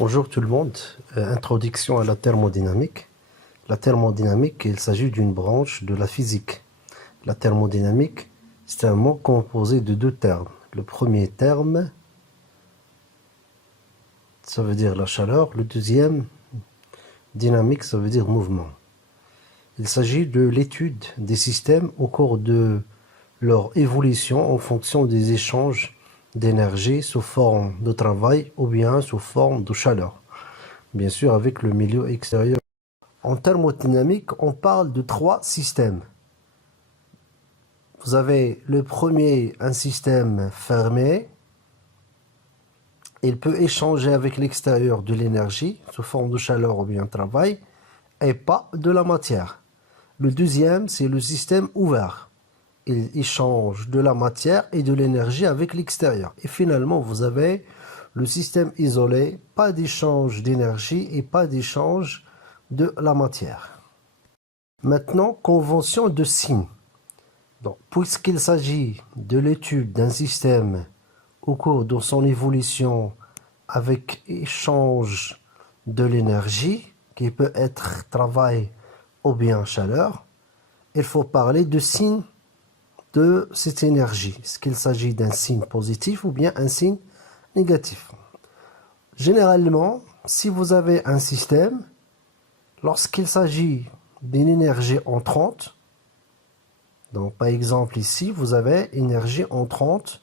Bonjour tout le monde. Introduction à la thermodynamique. La thermodynamique, il s'agit d'une branche de la physique. La thermodynamique, c'est un mot composé de deux termes. Le premier terme, ça veut dire la chaleur. Le deuxième, dynamique, ça veut dire mouvement. Il s'agit de l'étude des systèmes au cours de leur évolution en fonction des échanges d'énergie sous forme de travail ou bien sous forme de chaleur. Bien sûr, avec le milieu extérieur. En thermodynamique, on parle de trois systèmes. Vous avez le premier, un système fermé. Il peut échanger avec l'extérieur de l'énergie sous forme de chaleur ou bien travail et pas de la matière. Le deuxième, c'est le système ouvert. Il échange de la matière et de l'énergie avec l'extérieur. Et finalement, vous avez le système isolé, pas d'échange d'énergie et pas d'échange de la matière. Maintenant, convention de signe. Donc, puisqu'il s'agit de l'étude d'un système au cours de son évolution avec échange de l'énergie, qui peut être travail ou bien chaleur, il faut parler de signe de cette énergie. Est-ce qu'il s'agit d'un signe positif ou bien un signe négatif? Généralement, si vous avez un système, lorsqu'il s'agit d'une énergie entrante, donc par exemple ici, vous avez énergie entrante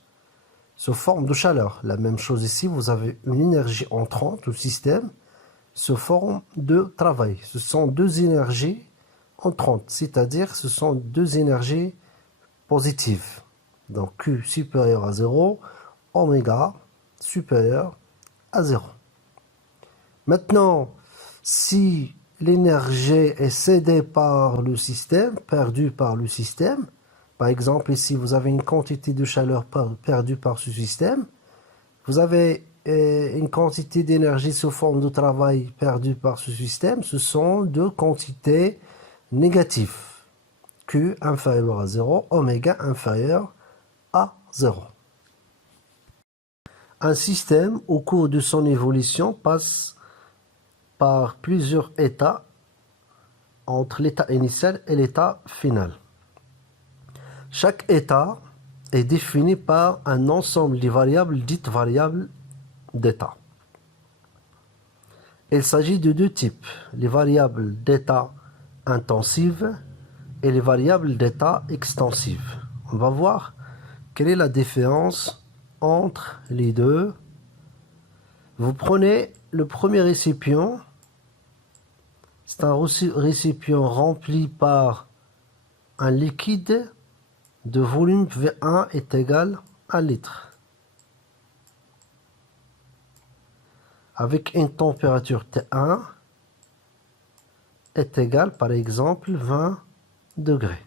sous forme de chaleur. La même chose ici, vous avez une énergie entrante au système sous forme de travail. Ce sont deux énergies entrantes, c'est-à-dire ce sont deux énergies positives. Donc Q supérieur à 0, oméga supérieur à 0. Maintenant, si l'énergie est cédée par le système, perdue par le système, par exemple ici vous avez une quantité de chaleur perdue par ce système, vous avez une quantité d'énergie sous forme de travail perdue par ce système, ce sont deux quantités négatives. Q inférieur à 0, oméga inférieur à 0. Un système, au cours de son évolution, passe par plusieurs états entre l'état initial et l'état final. Chaque état est défini par un ensemble de variables dites variables d'état. Il s'agit de deux types, les variables d'état intensives et les variables d'état extensives. On va voir quelle est la différence entre les deux. Vous prenez le premier récipient, c'est un récipient rempli par un liquide de volume V1 est égal à 1 litre. Avec une température T1 est égale par exemple 20 degrés.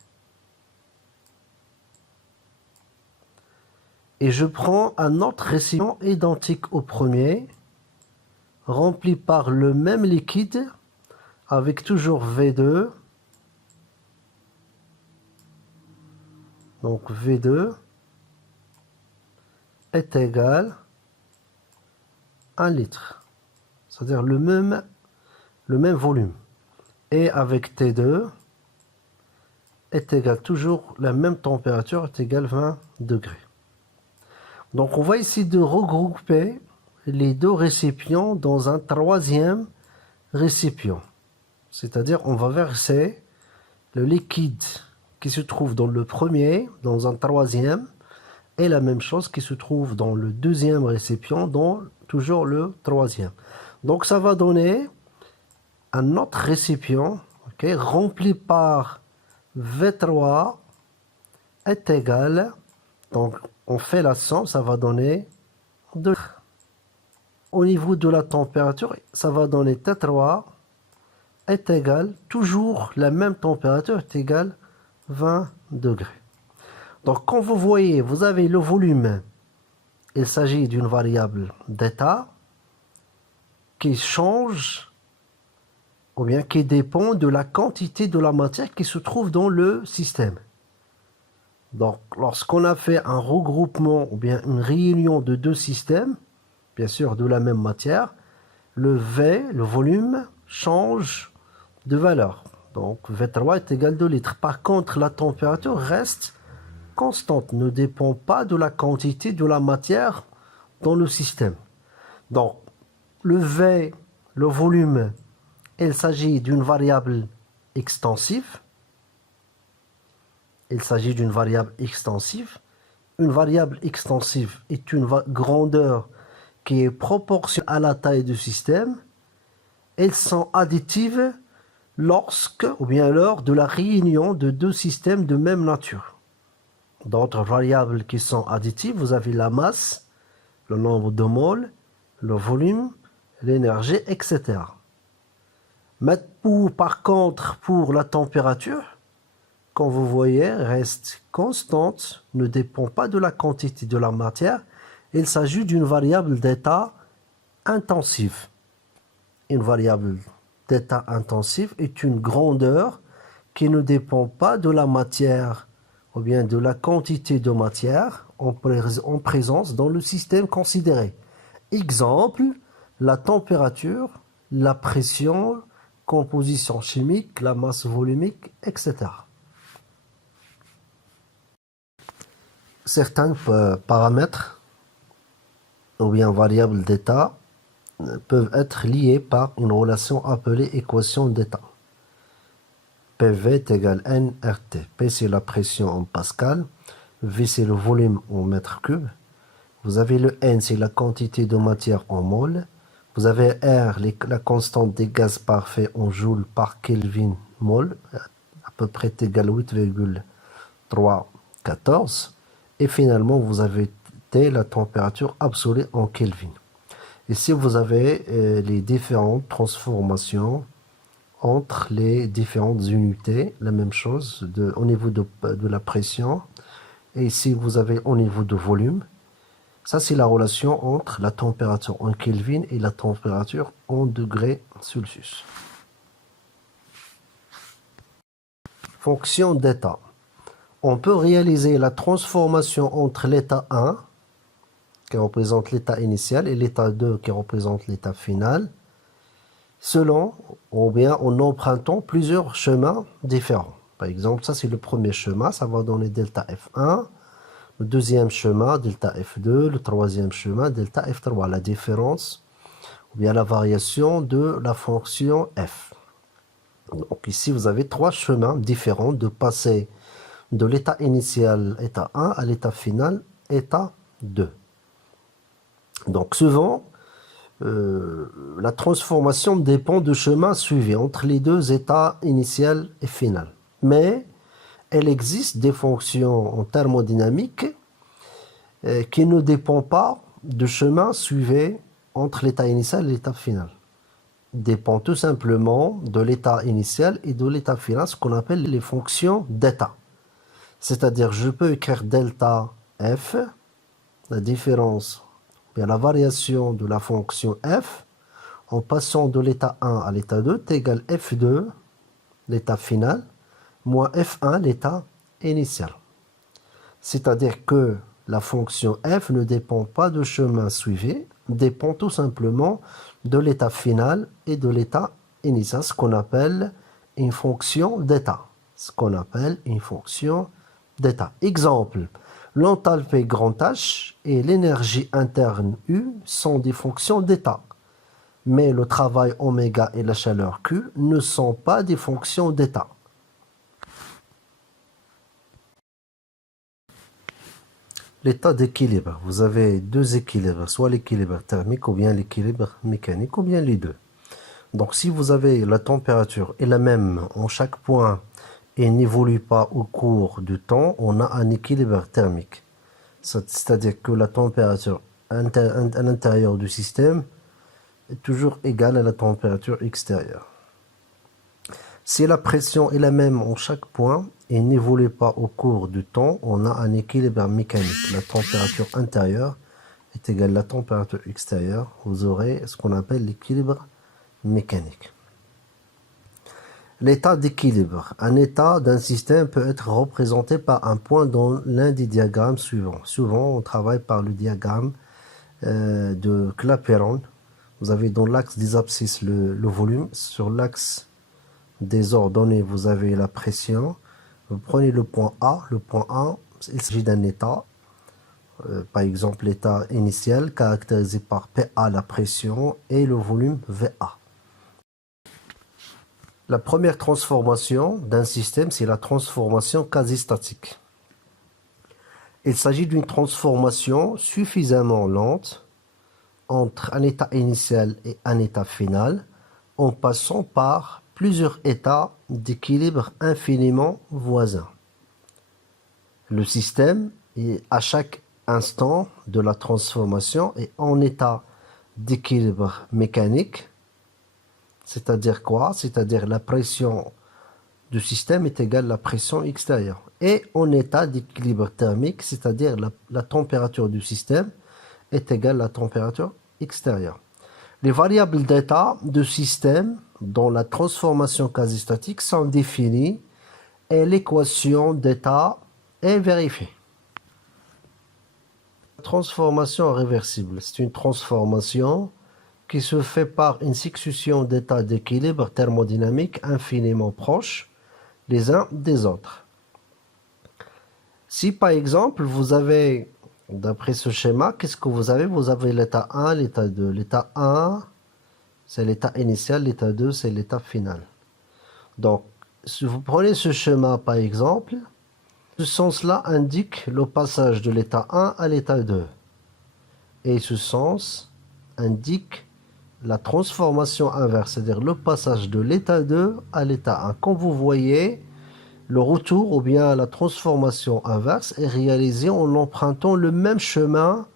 Et je prends un autre récipient identique au premier, rempli par le même liquide, avec toujours V2. Donc V2 est égal à 1 litre. C'est-à-dire le même volume. Et avec T2 est égal toujours la même température, est égal 20 degrés. Donc on va essayer de regrouper les deux récipients dans un troisième récipient. C'est-à-dire on va verser le liquide qui se trouve dans le premier, dans un troisième, et la même chose qui se trouve dans le deuxième récipient, dans toujours le troisième. Donc ça va donner un autre récipient, okay, rempli par V3 est égal, donc on fait la somme, ça va donner 2. Au niveau de la température, ça va donner T3 est égal, toujours la même température est égale 20 degrés. Donc quand vous voyez, vous avez le volume, il s'agit d'une variable d'état qui change ou bien qui dépend de la quantité de la matière qui se trouve dans le système. Donc lorsqu'on a fait un regroupement ou bien une réunion de deux systèmes, bien sûr de la même matière, le V, le volume, change de valeur. Donc V3 est égal à 2 litres. Par contre, la température reste constante, ne dépend pas de la quantité de la matière dans le système. Donc, le V, le volume, il s'agit d'une variable extensive. Il s'agit d'une variable extensive. Une variable extensive est une grandeur qui est proportionnelle à la taille du système. Elles sont additives lorsque ou bien lors de la réunion de deux systèmes de même nature. D'autres variables qui sont additives, vous avez la masse, le nombre de moles, le volume, l'énergie, etc. Mais par contre, pour la température, comme vous voyez, reste constante, ne dépend pas de la quantité de la matière. Il s'agit d'une variable d'état intensive. Une variable d'état intensif est une grandeur qui ne dépend pas de la matière ou bien de la quantité de matière en présence dans le système considéré. Exemple, la température, la pression, composition chimique, la masse volumique, etc. Certains paramètres ou bien variables d'état peuvent être liés par une relation appelée équation d'état. PV est égal à nRT. P c'est la pression en pascal, V c'est le volume en mètre cube. Vous avez le N, c'est la quantité de matière en mol. Vous avez R, la constante des gaz parfaits en joule par Kelvin mol, à peu près égal à 8,314. Et finalement, vous avez T, la température absolue en Kelvin. Ici, vous avez les différentes transformations entre les différentes unités, la même chose au niveau de la pression. Et ici, vous avez au niveau de volume. Ça, c'est la relation entre la température en Kelvin et la température en degrés Celsius. Fonction d'état. On peut réaliser la transformation entre l'état 1, qui représente l'état initial, et l'état 2, qui représente l'état final, selon ou bien en empruntant plusieurs chemins différents. Par exemple, ça c'est le premier chemin, ça va donner delta F1. Le deuxième chemin, delta F2, le troisième chemin, delta F3, la différence ou bien la variation de la fonction f. Donc ici, vous avez trois chemins différents de passer de l'état initial, état 1, à l'état final, état 2. Donc souvent, la transformation dépend du chemin suivi entre les deux états initial et final. Mais il existe des fonctions en thermodynamique qui ne dépendent pas du chemin suivi entre l'état initial et l'état final. Dépend tout simplement de l'état initial et de l'état final, ce qu'on appelle les fonctions d'état. C'est-à-dire, je peux écrire delta f, la différence, bien la variation de la fonction f, en passant de l'état 1 à l'état 2, est égal à f2, l'état final, moins f1, l'état initial. C'est-à-dire que la fonction f ne dépend pas du chemin suivi, dépend tout simplement de l'état final et de l'état initial, ce qu'on appelle une fonction d'état. Ce qu'on appelle une fonction d'état. Exemple, l'enthalpie grand H et l'énergie interne U sont des fonctions d'état. Mais le travail oméga et la chaleur Q ne sont pas des fonctions d'état. L'état d'équilibre, vous avez deux équilibres, soit l'équilibre thermique ou bien l'équilibre mécanique ou bien les deux. Donc si vous avez la température est la même en chaque point et n'évolue pas au cours du temps, on a un équilibre thermique. C'est-à-dire que la température à l'intérieur du système est toujours égale à la température extérieure. Si la pression est la même en chaque point et n'évolue pas au cours du temps, on a un équilibre mécanique. La température intérieure est égale à la température extérieure. Vous aurez ce qu'on appelle l'équilibre mécanique. L'état d'équilibre. Un état d'un système peut être représenté par un point dans l'un des diagrammes suivants. Souvent, on travaille par le diagramme de Clapeyron Vous avez dans l'axe des abscisses le volume. Sur l'axe des ordonnées, vous avez la pression. Vous prenez le point A. Le point A, il s'agit d'un état. Par exemple, l'état initial caractérisé par PA, la pression, et le volume VA. La première transformation d'un système, c'est la transformation quasi-statique. Il s'agit d'une transformation suffisamment lente entre un état initial et un état final, en passant par plusieurs états d'équilibre infiniment voisins. Le système est à chaque instant de la transformation est en état d'équilibre mécanique, c'est-à-dire quoi? C'est-à-dire la pression du système est égale à la pression extérieure. Et en état d'équilibre thermique, c'est-à-dire la température du système est égale à la température extérieure. Les variables d'état de système dans la transformation quasi-statique sont définies et l'équation d'état est vérifiée. La transformation réversible, c'est une transformation qui se fait par une succession d'états d'équilibre thermodynamique infiniment proches les uns des autres. Si par exemple vous avez, d'après ce schéma, qu'est-ce que vous avez? Vous avez l'état 1, l'état 2. L'état 1, c'est l'état initial, l'état 2, c'est l'état final. Donc, si vous prenez ce schéma par exemple, ce sens-là indique le passage de l'état 1 à l'état 2. Et ce sens indique la transformation inverse, c'est-à-dire le passage de l'état 2 à l'état 1. Comme vous voyez, le retour ou bien la transformation inverse est réalisé en empruntant le même chemin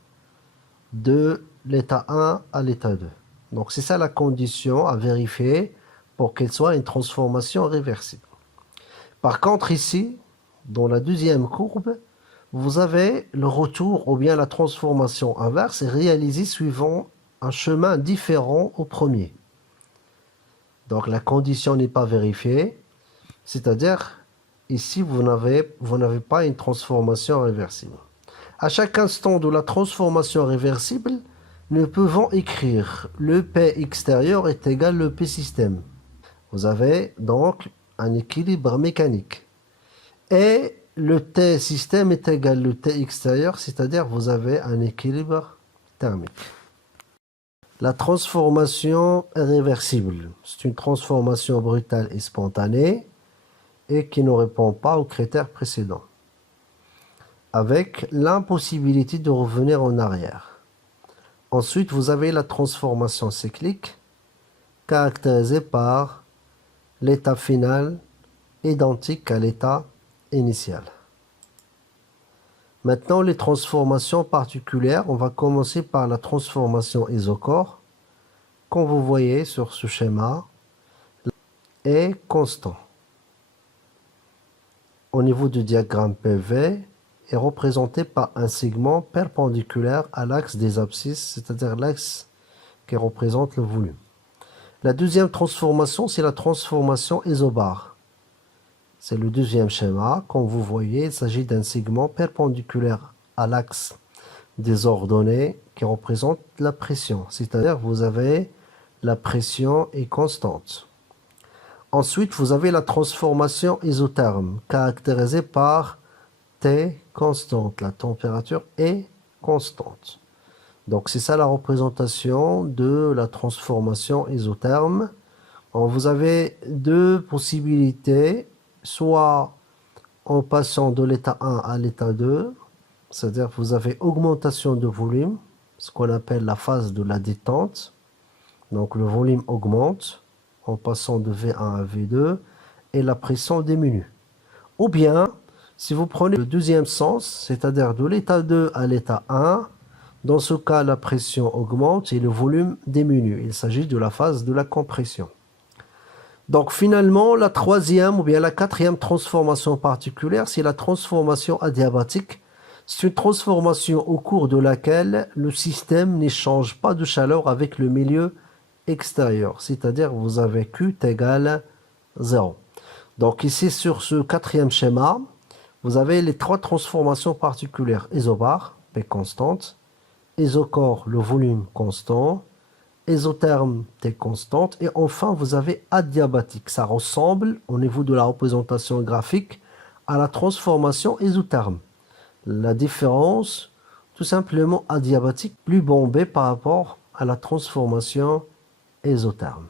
de l'état 1 à l'état 2. Donc c'est ça la condition à vérifier pour qu'elle soit une transformation réversible. Par contre ici, dans la deuxième courbe, vous avez le retour ou bien la transformation inverse est réalisée suivant un chemin différent au premier. Donc la condition n'est pas vérifiée, c'est-à-dire ici vous n'avez pas une transformation réversible. À chaque instant de la transformation réversible, nous pouvons écrire le P extérieur est égal au P système. Vous avez donc un équilibre mécanique. Et le T système est égal au T extérieur, c'est-à-dire vous avez un équilibre thermique. La transformation est réversible. C'est une transformation brutale et spontanée et qui ne répond pas aux critères précédents, avec l'impossibilité de revenir en arrière. Ensuite, vous avez la transformation cyclique, caractérisée par l'état final identique à l'état initial. Maintenant, les transformations particulières, on va commencer par la transformation isochore. Comme vous voyez sur ce schéma, est constant. Au niveau du diagramme PV, est représenté par un segment perpendiculaire à l'axe des abscisses, c'est-à-dire l'axe qui représente le volume. La deuxième transformation, c'est la transformation isobare. C'est le deuxième schéma. Comme vous voyez, il s'agit d'un segment perpendiculaire à l'axe des ordonnées qui représente la pression. C'est-à-dire vous avez la pression est constante. Ensuite, vous avez la transformation isotherme, caractérisée par T constante. La température est constante. Donc c'est ça la représentation de la transformation isotherme. Alors, vous avez deux possibilités, soit en passant de l'état 1 à l'état 2, c'est-à-dire vous avez augmentation de volume, ce qu'on appelle la phase de la détente. Donc le volume augmente en passant de V1 à V2 et la pression diminue. Ou bien, si vous prenez le deuxième sens, c'est-à-dire de l'état 2 à l'état 1, dans ce cas, la pression augmente et le volume diminue. Il s'agit de la phase de la compression. Donc finalement, la troisième ou bien la quatrième transformation particulière, c'est la transformation adiabatique. C'est une transformation au cours de laquelle le système n'échange pas de chaleur avec le milieu extérieur. C'est-à-dire vous avez Q égale 0. Donc ici, sur ce quatrième schéma, vous avez les trois transformations particulières. Isobare, P constante. Isochore, le volume constant. Ésotherme, T constante. Et enfin, vous avez adiabatique. Ça ressemble, au niveau de la représentation graphique, à la transformation ésotherme. La différence, tout simplement adiabatique, plus bombé par rapport à la transformation ésotherme.